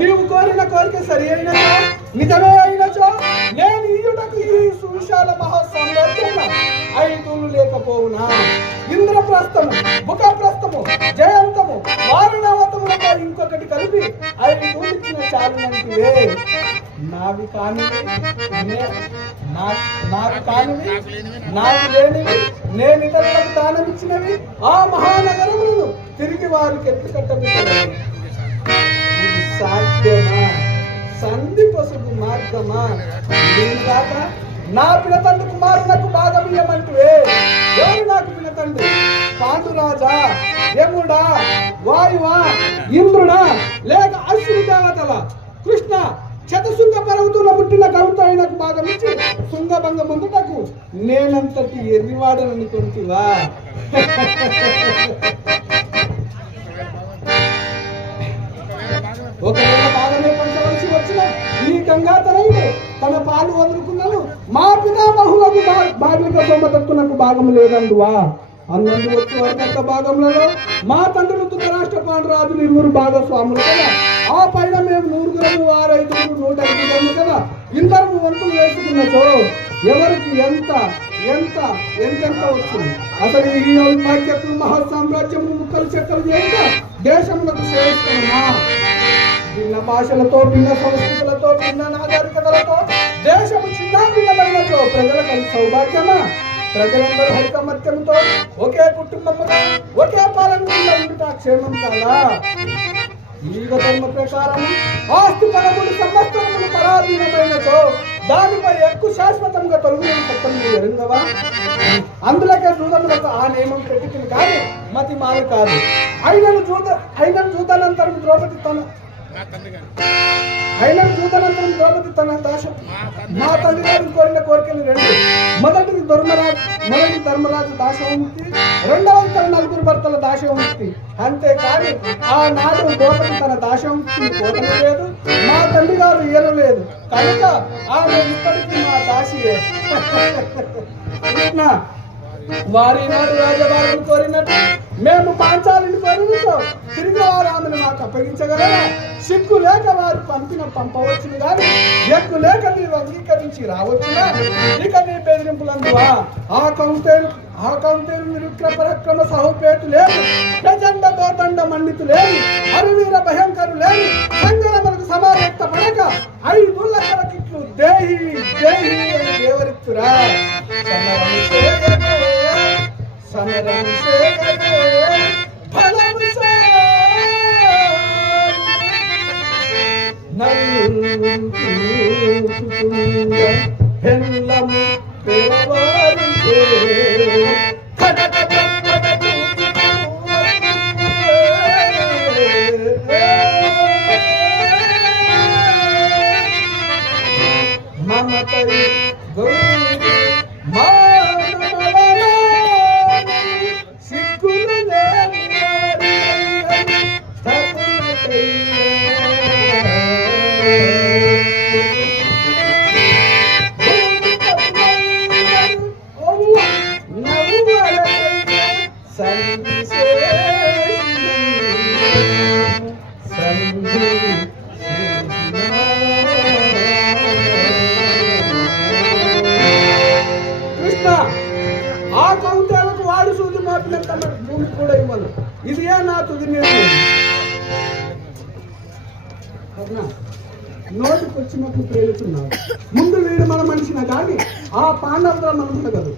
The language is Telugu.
నీవు కోరిన కోరిక సరి అయినచో, నిజమే అయినచో, నేను ఈయుటకు ఈ సువిశాల మహాసామ్రాజ్యంలో 5 లేకపోవునా? ఇంద్రప్రస్థము, ముఖప్రస్థము, జయంతము, వారణావతములతో ఇంకొకటి కలిపి 5 ఇచ్చిన చాలునంటివే. నావి కానివి, నాకు లేనివి, నేను ఇతరులకు దానమిచ్చినవి ఆ మహానగరములను తిరిగి వారికి ఎట్లు కట్టబెట్టలేదు. ఇది సాధ్యమా? సంధి పసుపు మార్గమా? దీనిదాక నా పినతండ్రి కుమారులకు భాగమియ్యమంటువే. ఎవరు నాకు పినతండ్రి? పాండురాజా, యముడా, వాయువా, ఇంద్రుడా, లేక అశ్విని దేవతల? కృష్ణ శతశృంగ పర్వతంలో పుట్టిన కవిత ఆయనకు భాగమిచ్చి శృంగభంగ ముందుటకు నేనంతటి ఎర్రివాడననుకుంటివా? ఒకవేళ భాగమే పంచవలసి వచ్చిన ఈ గంగాధరుడు తన పాలు వదులుకున్నాను మా పితామహులకు బాధ్యత సొమ్మతత్తునకు భాగం లేదందువా? అన్నందు వచ్చి వర్గంత భాగంలో మా తండ్రులు ధృతరాష్ట్ర పాండురాజులు 2 భాగస్వాములు కదా. ఆ పైన మేము 9 6 5 105 కదా. ఇందరు వంతులు వేసుకున్నచో ఎవరికి ఎంతెంత వచ్చింది? అసలు ఈ వాక్యకులు మహాసామ్రాజ్యము ముక్కలు చెక్కలు చేయక దేశములకు శ్రేష్టమా? భిన్న భాషలతో, భిన్న సంస్కృతులతో, భిన్న నాగరికతలతో దేశము చిన్న భిన్నమైనతో ప్రజల కలిసి సౌభాగ్యమా? ప్రజలందరూ ఐకమత్యంతో ఒకే కుటుంబముగా ఒకే పాలనలో ఉండుట క్షేమం కాదా? ఈగ ధర్మ ప్రకారం ఆస్తి పదములు సంవత్సరములు పరాధీనమైనతో దానిపై ఎక్కువ శాశ్వతంగా తొలగిన చట్టం ఎరుంగవా? అందులోకే జూదములకు ఆ నియమం పెట్టింది కానీ మతి మారు కాదు. అయినను జూదనంతరం ద్రౌపది తన దాశం మా తండ్రి గారు కోరిన కోరికలు 2. మొదటిది ధర్మరాజు దాశవంతి, రెండవది తన 4 భర్తల దాశవంతి. అంతేకాని ఆనాడు ద్రౌపది తన దాశవంతిని కోరలేదు, మా తండ్రి గారు ఇయ్యలేదు కనుక ఆమె ఇప్పటికీ మా దాసియే. కృష్ణ వారి నాడు రాజభారం కోరినట్టు మేము పాంచాలిని కోరినచో తిరిగి వారు ఆమెను మాకు అప్పగించగలరా? సిగ్గు లేక వారు పంపవచ్చును గాని ఎక్కు లేక నీవు అంగీకరించి రావచ్చునా? ఇక నీ బెదిరింపులందువా? ఆ కౌంటేరు నిరుక్ర పరక్రమ సహోపేతు లేదు, ప్రచండ దోదండ మండితు లేదు, అరువీర భయంకరు లేదు, సంగరములకు సమావేత్త పడక 5 లక్షలకిట్లు దేహి దేహి అని దేవరిత్తురా. సమరం మమతై గౌరీ భూమి కూడా ఇవ్వను. ఇదే నా తుది నిర్ణయం. నోటికి వచ్చినప్పుడు ప్రేరుతున్నాడు. ముందు వీడు మన మనిషిన కానీ ఆ పాండవుల మనసులో కదా.